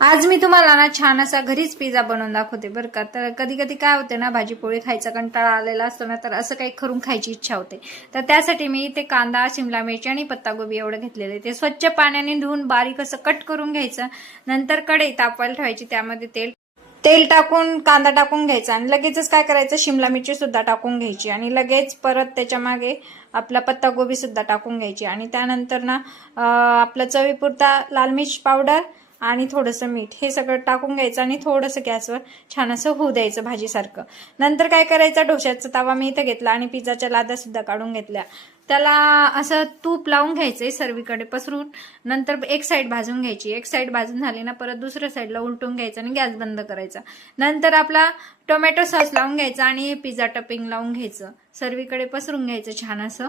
आज मी तुम्हाला ना छान असा घरीच पिझ्झा बनवून दाखवते बरं का। तर कधी कधी काय होते ना, भाजी पोळी खायचा कंटाळा आलेला असतो ना, तर असं काही करून खायची इच्छा होते। तर त्यासाठी मी इथे कांदा, शिमला मिरची आणि पत्तागोबी एवढं घेतलेले। ते स्वच्छ पाण्याने धुवून बारीक असं कट करून घ्यायचं। नंतर कढई तापवायला ठेवायची, त्यामध्ये तेल टाकून कांदा टाकून घ्यायचा आणि लगेचच काय करायचं, शिमला मिरची सुद्धा टाकून घ्यायची आणि लगेच परत त्याच्या मागे आपला पत्तागोबी सुद्धा टाकून घ्यायची आणि त्यानंतर ना आपला चवीपुरता लाल मिर्च पावडर आणि थोडंसं मीठ हे सगळं टाकून घ्यायचं आणि थोडंसं गॅसवर छान असं होऊ द्यायचं भाजीसारखं। नंतर काय करायचं, डोश्याचा तवा मी इथं घेतला आणि पिझ्झाच्या लाद्या सुद्धा काढून घेतल्या। त्याला असं तूप लावून घ्यायचंय सर्वीकडे पसरून। नंतर एक साईड भाजून घ्यायची, एक साईड भाजून झाली ना परत दुसऱ्या साईडला उलटून घ्यायचं आणि गॅस बंद करायचा। नंतर आपला टोमॅटो सॉस लावून घ्यायचा आणि पिझ्झा टॉपिंग लावून घ्यायचं, सर्वीकडे पसरून घ्यायचं छान असं।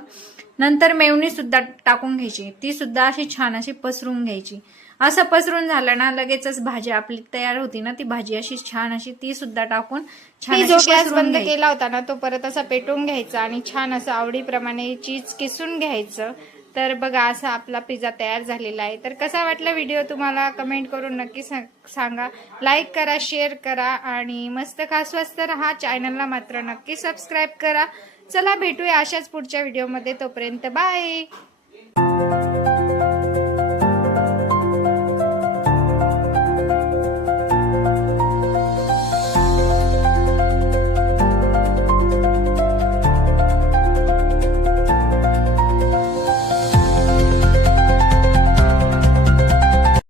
नंतर मेयोनीज सुद्धा टाकून घ्यायची, ती सुद्धा अशी छान अशी पसरून घ्यायची। असं पसरून झालं ना लगेचच भाजी आपली तयार होती ना, ती भाजी अशी छान अशी ती सुद्धा टाकून छान जो अशी गॅस बंद घ्यायची। केला होता ना तो परत असा पेटवून घ्यायचा आणि छान असं आवडीप्रमाणे चीज किसून घ्यायचं। तर बघा असा आपला पिझ्झा तयार झालेला आहे। तर कसा वाटला व्हिडिओ तुम्हाला कमेंट करून नक्की सांगा। लाईक करा, शेअर करा आणि मस्त खा, स्वस्त रहा। चॅनलला मात्र नक्की सबस्क्राईब करा। चला भेटूया अशाच पुढच्या व्हिडिओमध्ये, तोपर्यंत बाय।